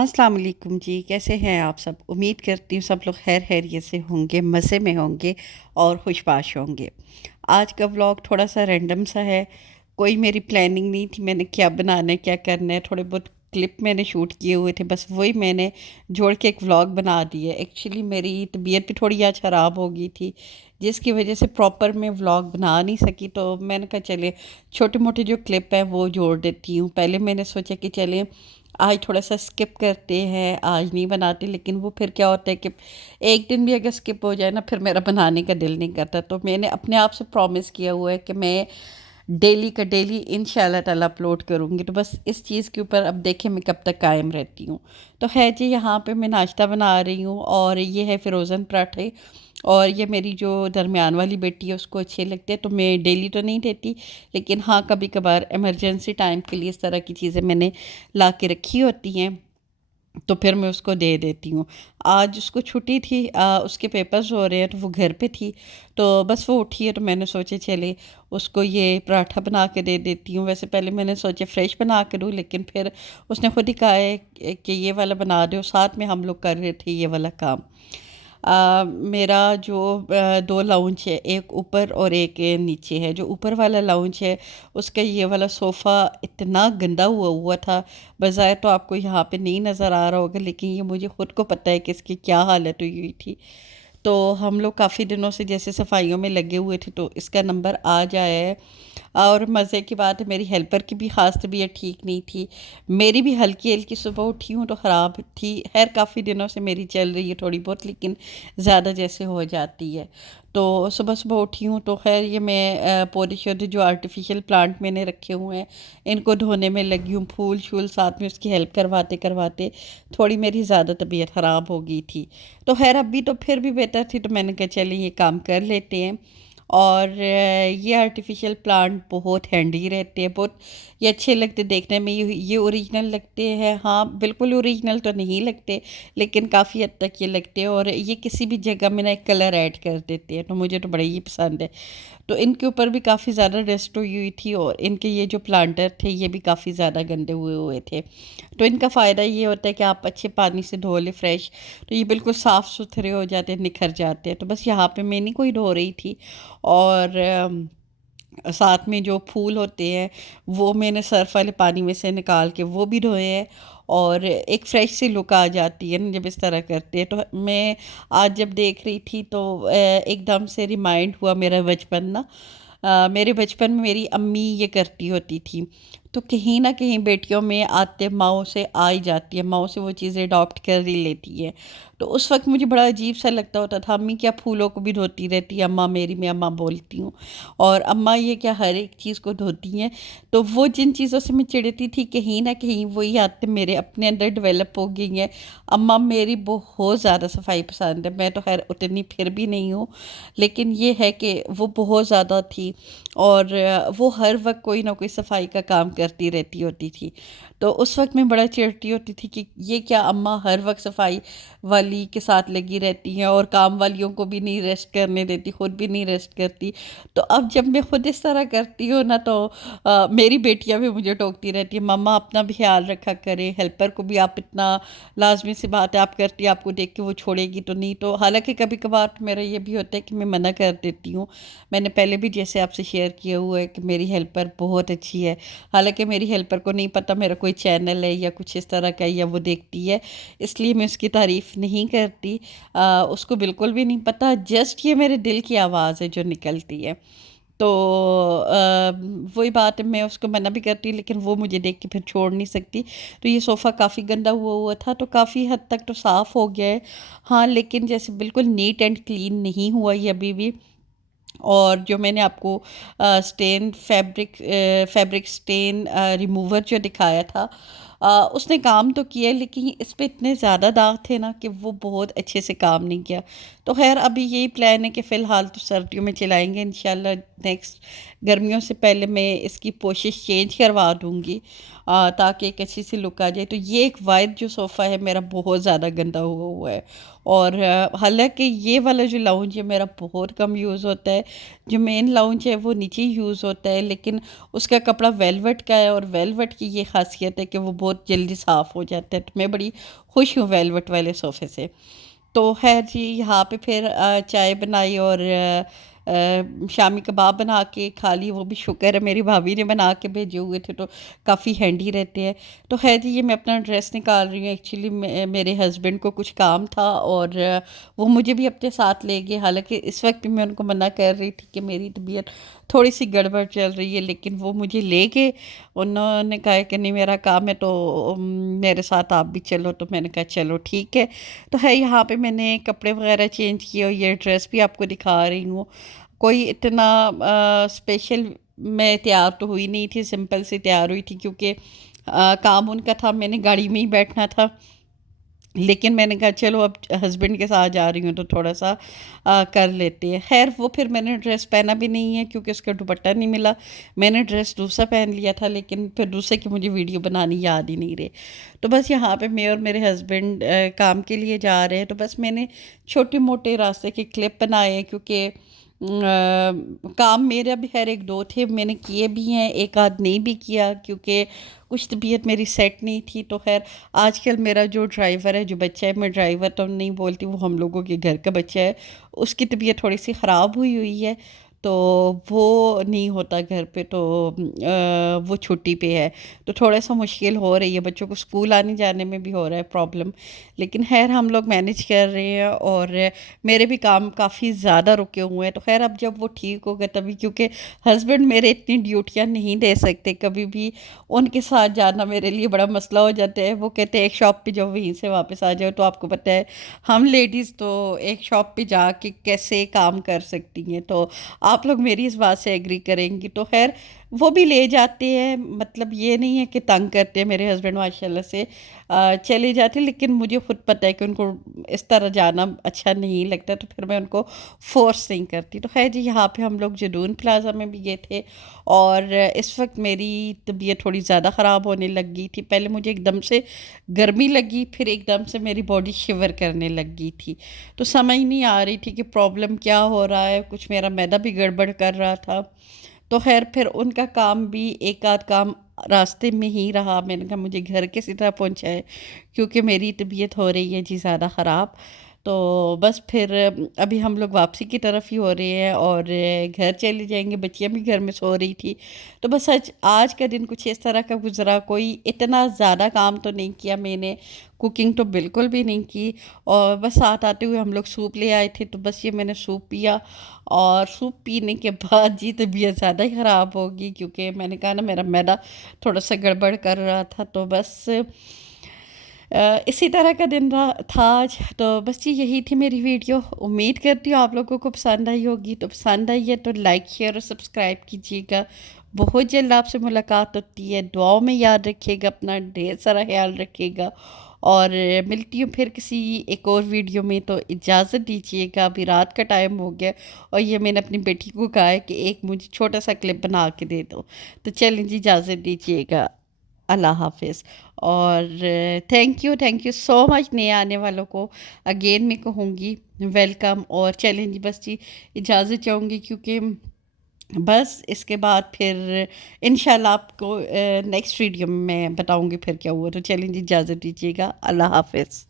السلام علیکم جی، کیسے ہیں آپ سب؟ امید کرتی ہوں سب لوگ خیر خیریت سے ہوں گے، مزے میں ہوں گے اور خوش باش ہوں گے۔ آج کا ولاگ تھوڑا سا رینڈم سا ہے، کوئی میری پلاننگ نہیں تھی، میں نے کیا بنانا ہے کیا کرنا ہے، تھوڑے بہت کلپ میں نے شوٹ کیے ہوئے تھے، بس وہی میں نے جوڑ کے ایک ولاگ بنا دی ہے۔ ایکچولی میری طبیعت بھی تھوڑی آج خراب ہو گئی تھی، جس کی وجہ سے پراپر میں ولاگ بنا نہیں سکی، تو میں نے کہا چلے چھوٹے موٹے جو کلپ ہیں وہ جوڑ دیتی ہوں۔ پہلے میں نے سوچا کہ چلیں آج تھوڑا سا اسکپ کرتے ہیں، آج نہیں بناتے، لیکن وہ پھر کیا ہوتا ہے کہ ایک دن بھی اگر اسکپ ہو جائے نا، پھر میرا بنانے کا دل نہیں کرتا۔ تو میں نے اپنے آپ سے پرومس کیا ہوا ہے کہ میں ڈیلی کا ڈیلی انشاءاللہ تعالیٰ اپلوڈ کروں گی، تو بس اس چیز کے اوپر اب دیکھیں میں کب تک قائم رہتی ہوں۔ تو ہے جی، یہاں پہ میں ناشتہ بنا رہی ہوں، اور یہ ہے فروزن پراٹھے، اور یہ میری جو درمیان والی بیٹی ہے اس کو اچھے لگتے ہیں، تو میں ڈیلی تو نہیں دیتی، لیکن ہاں کبھی کبھار ایمرجنسی ٹائم کے لیے اس طرح کی چیزیں میں نے لا کے رکھی ہوتی ہیں، تو پھر میں اس کو دے دیتی ہوں۔ آج اس کو چھٹی تھی، اس کے پیپرز ہو رہے ہیں، تو وہ گھر پہ تھی، تو بس وہ اٹھی ہے، تو میں نے سوچے چلے اس کو یہ پراٹھا بنا کے دے دیتی ہوں۔ ویسے پہلے میں نے سوچے فریش بنا کے دوں، لیکن پھر اس نے خود ہی کہا ہے کہ یہ والا بنا دو، ساتھ میں ہم لوگ کر رہے تھے یہ والا کام۔ میرا جو دو لاؤنج ہے، ایک اوپر اور ایک نیچے ہے۔ جو اوپر والا لاؤنج ہے اس کا یہ والا صوفہ اتنا گندا ہوا تھا، بظاہر تو آپ کو یہاں پہ نہیں نظر آ رہا ہوگا، لیکن یہ مجھے خود کو پتہ ہے کہ اس کی کیا حالت ہوئی تھی۔ تو ہم لوگ کافی دنوں سے جیسے صفائیوں میں لگے ہوئے تھے، تو اس کا نمبر آج آیا ہے۔ اور مزے کی بات ہے، میری ہیلپر کی بھی خاص طبیعت ٹھیک نہیں تھی، میری بھی ہلکی ہلکی صبح اٹھی ہوں تو خراب تھی۔ خیر کافی دنوں سے میری چل رہی ہے تھوڑی بہت، لیکن زیادہ جیسے ہو جاتی ہے۔ تو صبح صبح اٹھی ہوں تو خیر یہ میں پودے شودے جو آرٹیفیشل پلانٹ میں نے رکھے ہوئے ہیں ان کو دھونے میں لگی ہوں، پھول شول ساتھ میں اس کی ہیلپ کرواتے کرواتے تھوڑی میری زیادہ طبیعت خراب ہو گئی تھی۔ تو خیر ابھی تو پھر بھی بہتر تھی، تو میں نے کہا چلیں یہ کام کر لیتے ہیں۔ اور یہ آرٹیفیشل پلانٹ بہت ہینڈی رہتے ہیں، بہت یہ اچھے لگتے دیکھنے میں، یہ اوریجنل لگتے ہیں، ہاں بالکل اوریجنل تو نہیں لگتے، لیکن کافی حد تک یہ لگتے ہیں، اور یہ کسی بھی جگہ میں نا ایک کلر ایڈ کر دیتے ہیں، تو مجھے تو بڑا ہی پسند ہے۔ تو ان کے اوپر بھی کافی زیادہ ڈسٹ ہوئی تھی، اور ان کے یہ جو پلانٹر تھے یہ بھی کافی زیادہ گندے ہوئے تھے۔ تو ان کا فائدہ یہ ہوتا ہے کہ آپ اچھے پانی سے دھو لیں فریش، تو یہ بالکل صاف ستھرے ہو جاتے ہیں، نکھر جاتے ہیں۔ تو بس یہاں پہ میں نہیں کوئی دھو رہی تھی، اور ساتھ میں جو پھول ہوتے ہیں وہ میں نے صرف والے پانی میں سے نکال کے وہ بھی دھوئے ہیں، اور ایک فریش سی لک آ جاتی ہے نا جب اس طرح کرتے ہیں۔ تو میں آج جب دیکھ رہی تھی تو ایک دم سے ریمائنڈ ہوا میرا بچپن نا، میرے بچپن میں میری امی یہ کرتی ہوتی تھی، تو کہیں نہ کہیں بیٹیوں میں آتے ماؤں سے آ ہی جاتی ہے، ماؤں سے وہ چیزیں اڈاپٹ کر ہی لیتی ہے۔ تو اس وقت مجھے بڑا عجیب سا لگتا ہوتا تھا، امی کیا پھولوں کو بھی دھوتی رہتی ہے اماں میری، میں اماں بولتی ہوں، اور اماں یہ کیا ہر ایک چیز کو دھوتی ہیں۔ تو وہ جن چیزوں سے میں چڑھتی تھی کہیں نہ کہیں وہی عادتیں میرے اپنے اندر ڈیولپ ہو گئی ہیں۔ اماں میری بہت زیادہ صفائی پسند ہے، میں تو خیر اتنی پھر بھی نہیں ہوں، لیکن یہ ہے کہ وہ بہت زیادہ تھی، اور وہ ہر وقت کوئی نہ کوئی صفائی کا کام کرتی رہتی ہوتی تھی۔ تو اس وقت میں بڑا چڑھتی ہوتی تھی کہ یہ کیا اماں ہر وقت صفائی والی کے ساتھ لگی رہتی ہیں، اور کام والیوں کو بھی نہیں ریسٹ کرنے دیتی، خود بھی نہیں ریسٹ کرتی۔ تو اب جب میں خود اس طرح کرتی ہوں نا، تو میری بیٹیاں بھی مجھے ٹوکتی رہتی ہیں، مما اپنا بھی خیال رکھا کریں، ہیلپر کو بھی آپ اتنا، لازمی سی بات ہے آپ کرتی، آپ کو دیکھ کے وہ چھوڑے گی تو نہیں۔ تو حالانکہ کبھی کبھار میرا یہ بھی ہوتا ہے کہ میں منع کر دیتی ہوں، میں نے پہلے بھی جیسے آپ سے شیئر کیا ہوا ہے کہ میری ہیلپر بہت اچھی ہے، حالانکہ میری ہیلپر کو نہیں پتہ میرا کوئی چینل ہے یا کچھ اس طرح کا یا وہ دیکھتی ہے، اس لیے میں اس کی تعریف نہیں کرتی، اس کو بالکل بھی نہیں پتہ، جسٹ یہ میرے دل کی آواز ہے جو نکلتی ہے۔ تو وہی بات ہے، میں اس کو منع بھی کرتی لیکن وہ مجھے دیکھ کے پھر چھوڑ نہیں سکتی۔ تو یہ صوفہ کافی گندا ہوا تھا، تو کافی حد تک تو صاف ہو گیا ہے، ہاں لیکن جیسے بالکل نیٹ اینڈ کلین نہیں ہوا یہ ابھی بھی۔ اور جو میں نے آپ کو سٹین فیبرک سٹین ریموور جو دکھایا تھا، اس نے کام تو کیا، لیکن اس پہ اتنے زیادہ داغ تھے نا کہ وہ بہت اچھے سے کام نہیں کیا۔ تو خیر ابھی یہی پلان ہے کہ فی الحال تو سردیوں میں چلائیں گے انشاءاللہ، نیکسٹ گرمیوں سے پہلے میں اس کی پوشش چینج کروا دوں گی، تاکہ ایک اچھی سی لک آ جائے۔ تو یہ ایک وائٹ جو صوفہ ہے میرا بہت زیادہ گندا ہوا ہے، اور حالانکہ یہ والا جو لاؤنج ہے میرا بہت کم یوز ہوتا ہے، جو مین لاؤنج ہے وہ نیچے یوز ہوتا ہے، لیکن اس کا کپڑا ویلوٹ کا ہے، اور ویلوٹ کی یہ خاصیت ہے کہ وہ بہت جلدی صاف ہو جاتا ہے، تو میں بڑی خوش ہوں ویلوٹ والے صوفے سے۔ تو خیر جی، یہاں پہ پھر چائے بنائی اور شامی کباب بنا کے کھا لی، وہ بھی شکر ہے میری بھابھی نے بنا کے بھیجے ہوئے تھے تو کافی ہینڈی رہتے ہیں۔ تو خیر جی، یہ میں اپنا ڈریس نکال رہی ہوں، ایکچولی میرے ہسبینڈ کو کچھ کام تھا اور وہ مجھے بھی اپنے ساتھ لے گئے، حالانکہ اس وقت بھی میں ان کو منع کر رہی تھی کہ میری طبیعت تھوڑی سی گڑبڑ چل رہی ہے، لیکن وہ مجھے لے گئے۔ انہوں نے کہا کہ نہیں میرا کام ہے تو میرے ساتھ آپ بھی چلو، تو میں نے کہا چلو ٹھیک ہے۔ تو ہے یہاں پہ میں نے کپڑے وغیرہ چینج کیے اور یہ ڈریس بھی آپ کو دکھا رہی ہوں۔ کوئی اتنا اسپیشل میں تیار تو ہوئی نہیں تھی، سمپل سے تیار ہوئی تھی کیونکہ کام ان کا تھا، میں نے گاڑی میں ہی بیٹھنا تھا، لیکن میں نے کہا چلو اب ہسبینڈ کے ساتھ جا رہی ہوں تو تھوڑا سا کر لیتے ہیں۔ خیر وہ پھر میں نے ڈریس پہنا بھی نہیں ہے کیونکہ اس کا دوپٹہ نہیں ملا، میں نے ڈریس دوسرا پہن لیا تھا، لیکن پھر دوسرے کی مجھے ویڈیو بنانی یاد ہی نہیں رہے۔ تو بس یہاں پہ میں اور میرے ہسبینڈ کام کے لیے جا رہے ہیں، تو بس میں نے چھوٹے موٹے راستے کے کلپ بنائے ہیں کیونکہ کام میرا بھی خیر ایک دو تھے، میں نے کیے بھی ہیں، ایک آدھ نہیں بھی کیا کیونکہ کچھ طبیعت میری سیٹ نہیں تھی۔ تو خیر آج کل میرا جو ڈرائیور ہے، جو بچہ ہے، میں ڈرائیور تو نہیں بولتی، وہ ہم لوگوں کے گھر کا بچہ ہے، اس کی طبیعت تھوڑی سی خراب ہوئی ہے، تو وہ نہیں ہوتا گھر پہ، تو وہ چھٹی پہ ہے، تو تھوڑا سا مشکل ہو رہی ہے، بچوں کو اسکول آنے جانے میں بھی ہو رہا ہے پرابلم، لیکن خیر ہم لوگ مینیج کر رہے ہیں، اور میرے بھی کام کافی زیادہ رکے ہوئے ہیں۔ تو خیر اب جب وہ ٹھیک ہوگا تبھی، کیونکہ ہسبینڈ میرے اتنی ڈیوٹیاں نہیں دے سکتے، کبھی بھی ان کے ساتھ جانا میرے لیے بڑا مسئلہ ہو جاتا ہے۔ وہ کہتے ہیں ایک شاپ پہ جاؤ وہیں سے واپس آ جاؤ، تو آپ کو پتہ ہے ہم لیڈیز تو ایک شاپ پہ جا کے کیسے کام کر سکتی ہیں، تو آپ لوگ میری اس بات سے ایگری کریں گی۔ تو خیر وہ بھی لے جاتے ہیں، مطلب یہ نہیں ہے کہ تنگ کرتے ہیں، میرے ہسبینڈ ماشاء اللہ سے چلے جاتے، لیکن مجھے خود پتہ ہے کہ ان کو اس طرح جانا اچھا نہیں لگتا، تو پھر میں ان کو فورس نہیں کرتی۔ تو خیر جی، یہاں پہ ہم لوگ جدون پلازا میں بھی گئے تھے، اور اس وقت میری طبیعت تھوڑی زیادہ خراب ہونے لگ گئی تھی، پہلے مجھے ایک دم سے گرمی لگی، پھر ایک دم سے میری باڈی شیور کرنے لگ گئی تھی، تو سمجھ نہیں آ رہی تھی کہ پرابلم کیا ہو رہا ہے، کچھ میرا معدہ بھی گڑبڑ کر رہا تھا۔ تو خیر پھر ان کا کام بھی ایک آدھ کام راستے میں ہی رہا، میں نے کہا مجھے گھر کسی طرح پہنچائے کیونکہ میری طبیعت ہو رہی ہے جی زیادہ خراب۔ تو بس پھر ابھی ہم لوگ واپسی کی طرف ہی ہو رہے ہیں اور گھر چلے جائیں گے، بچیاں بھی گھر میں سو رہی تھی۔ تو بس آج کا دن کچھ اس طرح کا گزرا، کوئی اتنا زیادہ کام تو نہیں کیا میں نے، کوکنگ تو بالکل بھی نہیں کی، اور بس ساتھ آتے ہوئے ہم لوگ سوپ لے آئے تھے، تو بس یہ میں نے سوپ پیا، اور سوپ پینے کے بعد جی طبیعت زیادہ ہی خراب ہوگی کیونکہ میں نے کہا نا میرا معدہ تھوڑا سا گڑبڑ کر رہا تھا، تو بس اسی طرح کا دن تھا آج۔ تو بس جی یہی تھی میری ویڈیو، امید کرتی ہوں آپ لوگوں کو پسند آئی ہوگی، تو پسند آئی ہے تو لائک شیئر اور سبسکرائب کیجیے گا۔ بہت جلد آپ سے ملاقات ہوتی ہے، دعاؤں میں یاد رکھیے گا، اپنا ڈھیر سارا خیال رکھیے گا، اور ملتی ہوں پھر کسی ایک اور ویڈیو میں، تو اجازت دیجیے گا، ابھی رات کا ٹائم ہو گیا، اور یہ میں نے اپنی بیٹی کو کہا ہے کہ ایک مجھے چھوٹا سا کلپ بنا کے دے دو، تو چلیں جی اجازت دیجیے گا، اللہ حافظ۔ اور تھینک یو سو مچ نئے آنے والوں کو اگین میں کہوں گی ویلکم، اور چلیں جی بس جی اجازت چاہوں گی کیونکہ بس اس کے بعد پھر انشاءاللہ آپ کو نیکسٹ ویڈیو میں بتاؤں گی پھر کیا ہوا، تو چلیں جی اجازت دیجیے گا، اللہ حافظ۔